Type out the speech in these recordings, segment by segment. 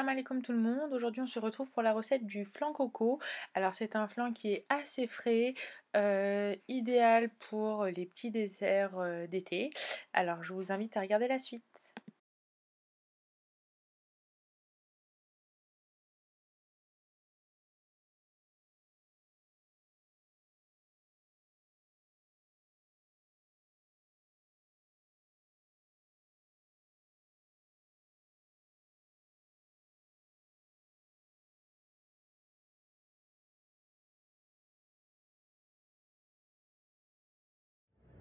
Salam alaikum tout le monde, aujourd'hui on se retrouve pour la recette du flan coco. Alors c'est un flan qui est assez frais, idéal pour les petits desserts d'été. Alors je vous invite à regarder la suite.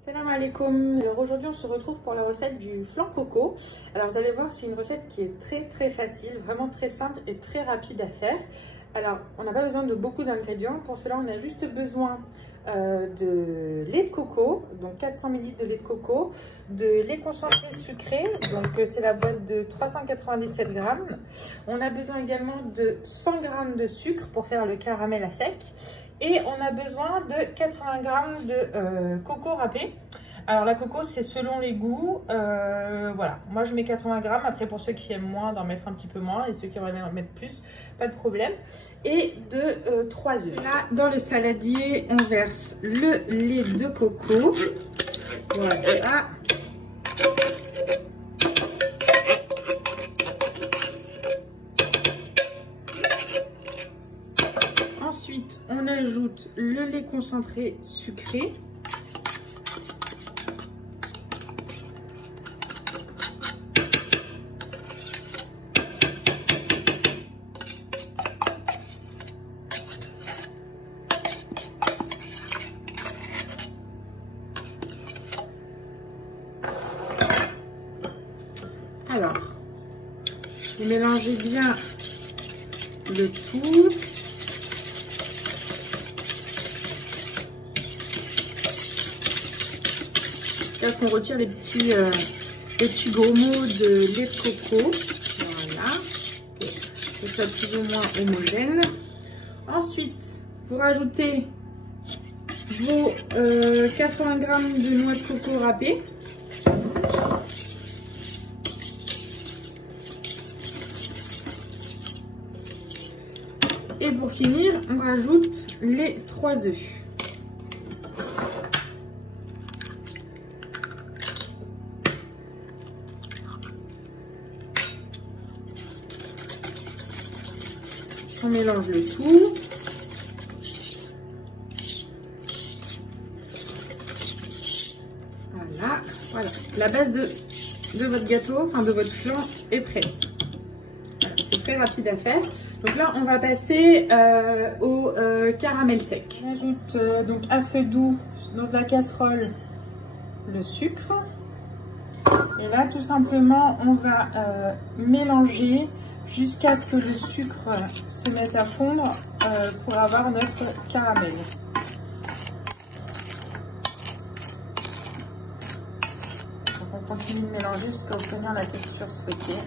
Salam alaikum. Alors aujourd'hui on se retrouve pour la recette du flan coco. Alors vous allez voir, c'est une recette qui est très facile, vraiment très simple et très rapide à faire. Alors on n'a pas besoin de beaucoup d'ingrédients, pour cela on a juste besoin de lait de coco, donc 400 ml de lait de coco, de lait concentré sucré, donc c'est la boîte de 397 grammes. On a besoin également de 100 grammes de sucre pour faire le caramel à sec. Et on a besoin de 80 grammes de coco râpé. Alors la coco c'est selon les goûts, voilà, moi je mets 80 grammes, après pour ceux qui aiment moins d'en mettre un petit peu moins et ceux qui aimeraient en mettre plus, pas de problème. Et de 3 œufs. Là dans le saladier on verse le lait de coco, voilà. Ensuite on ajoute le lait concentré sucré. Alors, vous mélangez bien le tout. Là, qu'on retire les petits grumeaux de lait de coco. Voilà. Que ce soit plus ou moins homogène. Ensuite, vous rajoutez vos 80 grammes de noix de coco râpées. Et pour finir, on rajoute les 3 œufs. On mélange le tout. Voilà. La base de votre gâteau, enfin de votre flan est prête. Voilà, c'est très rapide à faire. Donc là, on va passer au caramel sec. J'ajoute donc à feu doux dans la casserole le sucre. Et là, tout simplement, on va mélanger jusqu'à ce que le sucre se mette à fondre pour avoir notre caramel. Donc on continue de mélanger jusqu'à obtenir la texture souhaitée.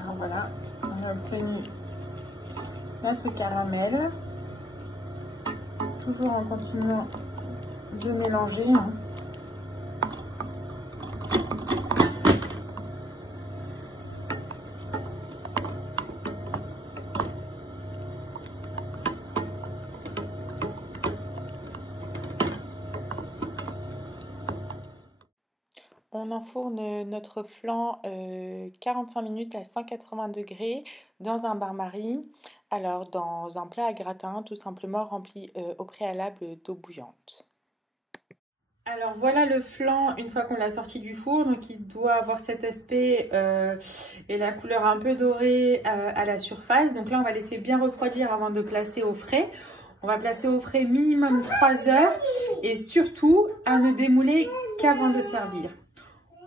Alors voilà, on a obtenu notre caramel, toujours en continuant de mélanger. On enfourne notre flan 45 minutes à 180 degrés dans un bain-marie. Alors dans un plat à gratin, tout simplement rempli au préalable d'eau bouillante. Alors voilà le flan une fois qu'on l'a sorti du four, donc il doit avoir cet aspect et la couleur un peu dorée à la surface. Donc là on va laisser bien refroidir avant de placer au frais. On va placer au frais minimum 3 heures et surtout à ne démouler qu'avant de servir.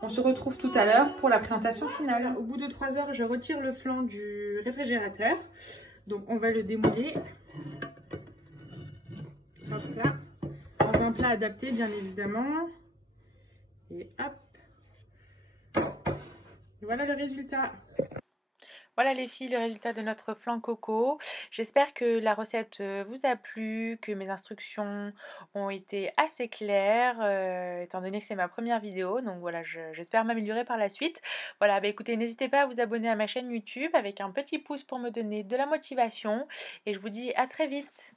On se retrouve tout à l'heure pour la présentation finale. Au bout de 3 heures, je retire le flan du réfrigérateur. Donc on va le démouler. Hop là. Dans un plat adapté, bien évidemment. Et hop. Voilà le résultat. Voilà les filles, le résultat de notre flan coco. J'espère que la recette vous a plu, que mes instructions ont été assez claires, étant donné que c'est ma première vidéo. Donc voilà, j'espère m'améliorer par la suite. Voilà, bah écoutez, n'hésitez pas à vous abonner à ma chaîne YouTube avec un petit pouce pour me donner de la motivation. Et je vous dis à très vite.